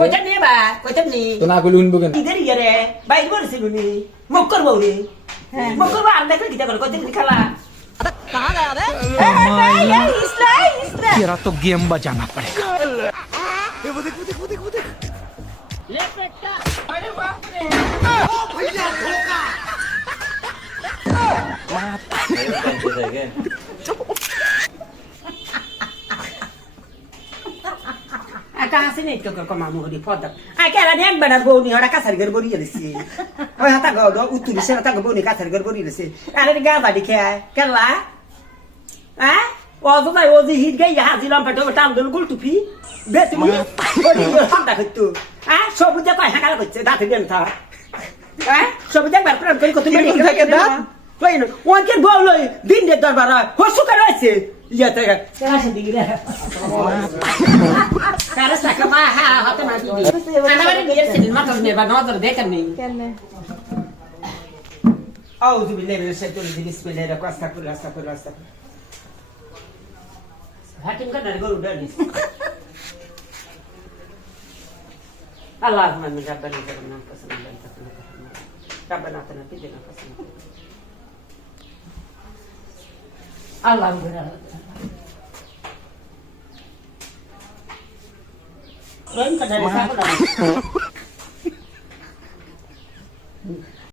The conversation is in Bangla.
কইটা নিয়ে বা কইটা নি তো না কইলে শুনবো কেন ইদের ইয়ারে বাইর বলছিল নি মুখ করবো রে মুখ করবো আর দেখলে কিটা করে কইটা নি খালা कहाँ गया बे तेरा तो गेम बजाना पड़ेगा ले बेटा अरे बाप रे kang sini ke mamu di foto. Ai kera dia benar boni ora kasar gerbori lesi. Oh hata godo utu di sana ta boni kasar gerbori lesi. Ana di gaba di kaya. Kala? Ah? Wazo dai wazi hit ga ya hazilam pato tam dul gul tupi. Bet mi. Boni go handa kitu. Ah? Sobu ja kai hakala kocce da den ta. Ah? Sobu ja bar pran kori ko তুমি থাকে দা Bueno, ওকে বলো দিন দে দরবারা হসু করে আছে ইয়া তে কাছে দিগিরা কারা সাকাবা হা হতে না দিদি ana bari biar sin ma tos ne ba no dor de kan ni কেনে auzu billahi minash shaitani rajim bismillahir rahmanir rahim astaghfirullah hatim kan dari guru danis Allahumma min rabbana zalamna anfusana rabbana atina fid dunya hasanah Allah benar. Lain kan dari siapa lagi?